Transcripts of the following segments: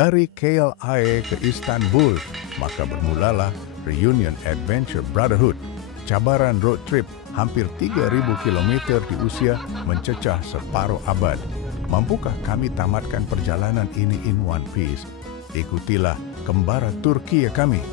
Dari KLIA ke Istanbul, maka bermulalah Reunion Adventure Brotherhood, cabaran road trip hampir 3,000 km di usia mencecah separuh abad. Mampukah kami tamatkan perjalanan ini in one piece? Ikutilah kembara Turki kami.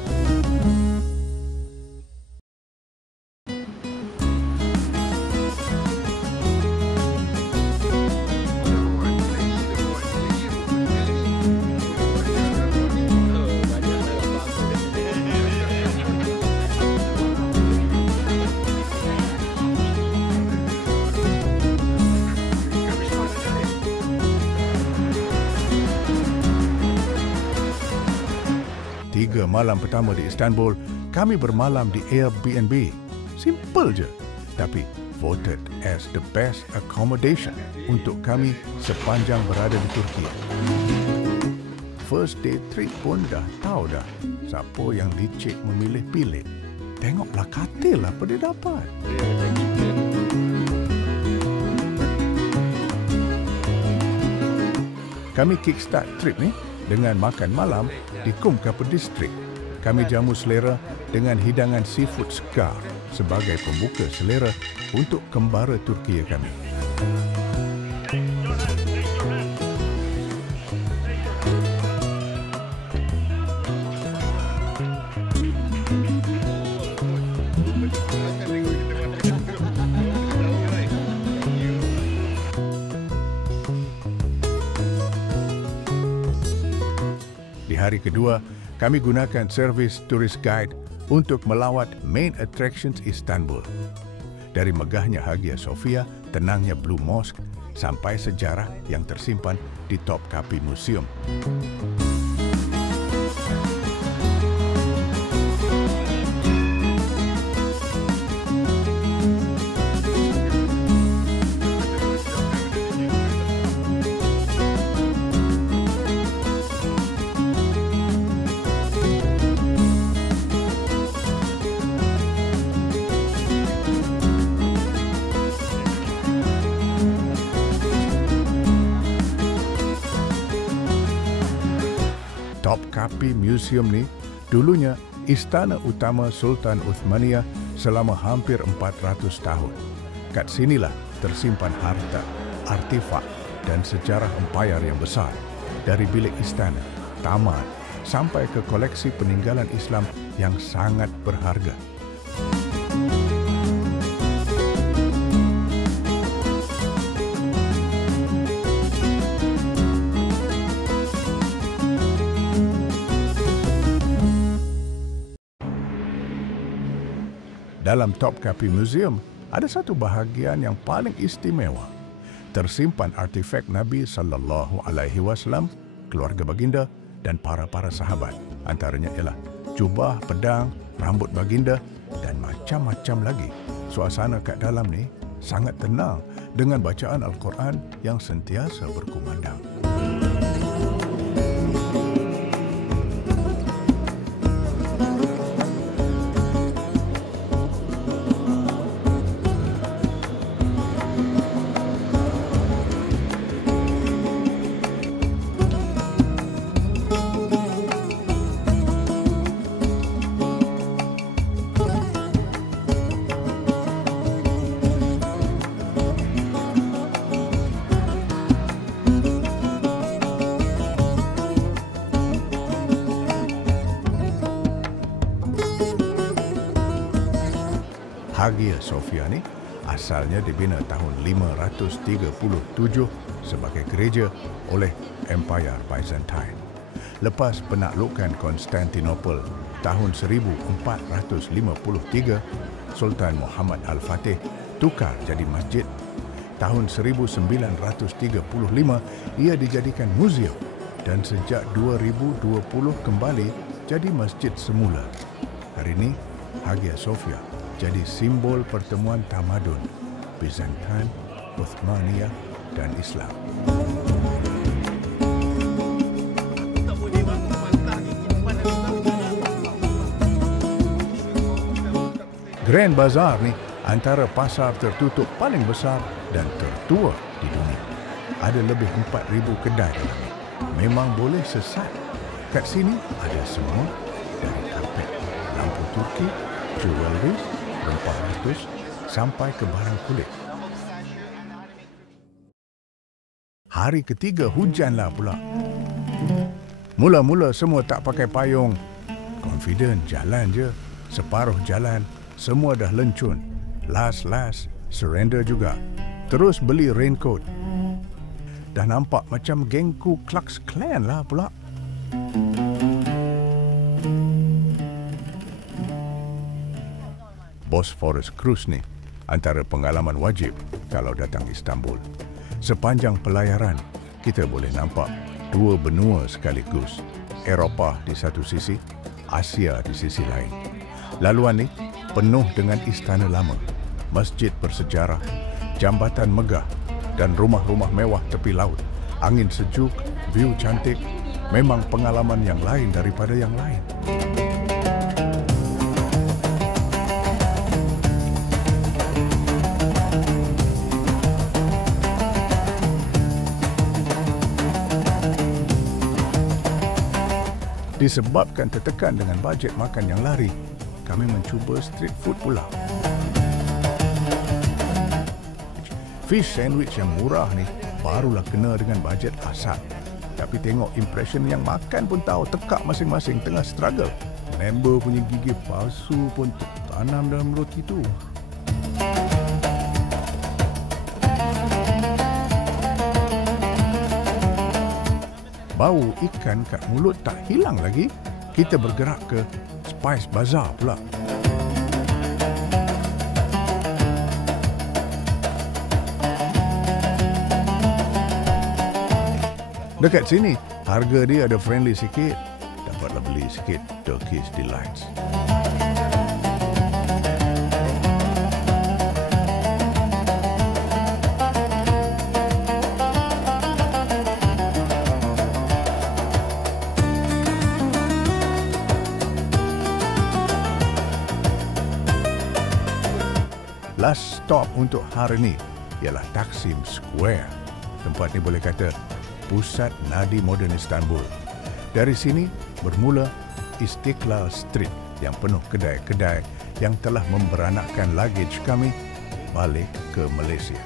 Tiga malam pertama di Istanbul, kami bermalam di Airbnb. Simple je, tapi voted as the best accommodation untuk kami sepanjang berada di Turki. First day trip pun dah tahu dah siapa yang licik memilih pilih. Tengoklah katil apa dia dapat. Kami kickstart trip ni dengan makan malam di Kumkapı District. Kami jamu selera dengan hidangan seafood segar sebagai pembuka selera untuk kembara Turki kami. Di hari kedua, kami gunakan servis tourist guide untuk melawat main attractions Istanbul. Dari megahnya Hagia Sophia, tenangnya Blue Mosque, sampai sejarah yang tersimpan di Topkapi Museum. Topkapi Museum ni dulunya istana utama Sultan Uthmaniyah selama hampir 400 tahun. Kat sinilah tersimpan harta, artifak dan sejarah empayar yang besar. Dari bilik istana, taman, sampai ke koleksi peninggalan Islam yang sangat berharga. Dalam Topkapi Museum, ada satu bahagian yang paling istimewa. Tersimpan artifak Nabi SAW, keluarga baginda dan para sahabat. Antaranya ialah jubah, pedang, rambut baginda dan macam-macam lagi. Suasana kat dalam ni sangat tenang dengan bacaan Al-Quran yang sentiasa berkumandang. Hagia Sophia ni asalnya dibina tahun 537 sebagai gereja oleh Empire Byzantine. Lepas penaklukan Konstantinopel tahun 1453, Sultan Muhammad Al-Fatih tukar jadi masjid. Tahun 1935, ia dijadikan muzium dan sejak 2020 kembali jadi masjid semula. Hari ini, Hagia Sophia jadi simbol pertemuan tamadun Bizantin, Uthmaniyah dan Islam. Grand Bazaar ni antara pasar tertutup paling besar dan tertua di dunia. Ada lebih 4,000 kedai memang boleh sesat. Kat sini ada semua, dari karpet, lampu Turki, jewelries, rempah ratus sampai ke barang kulit. Hari ketiga hujanlah pula. Mula-mula semua tak pakai payung. Confident jalan je. Separuh jalan, semua dah lencun. Last, surrender juga. Terus beli raincoat. Dah nampak macam geng Ku Klux Klan lah pula. Bosphorus Cruise ni antara pengalaman wajib kalau datang Istanbul. Sepanjang pelayaran, kita boleh nampak dua benua sekaligus. Eropah di satu sisi, Asia di sisi lain. Laluan ni penuh dengan istana lama, masjid bersejarah, jambatan megah dan rumah-rumah mewah tepi laut. Angin sejuk, view cantik, memang pengalaman yang lain daripada yang lain. Disebabkan tertekan dengan bajet makan yang lari, kami mencuba street food pula. Fish sandwich yang murah ni barulah kena dengan bajet asal. Tapi tengok impression yang makan pun tahu tekak masing-masing tengah struggle. Member punya gigi palsu pun tertanam dalam roti tu. Bau ikan kat mulut tak hilang lagi. Kita bergerak ke Spice Bazaar pula. Dekat sini, harga dia ada friendly sikit. Dapatlah beli sikit Turkish Delights. Last stop untuk hari ini ialah Taksim Square. Tempat ni boleh kata pusat nadi moden Istanbul. Dari sini bermula Istiklal Street yang penuh kedai-kedai yang telah memberanakkan luggage kami balik ke Malaysia.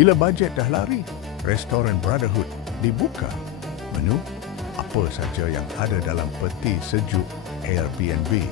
Bila bajet dah lari, restoran Brotherhood dibuka. Menu apa saja yang ada dalam peti sejuk Airbnb.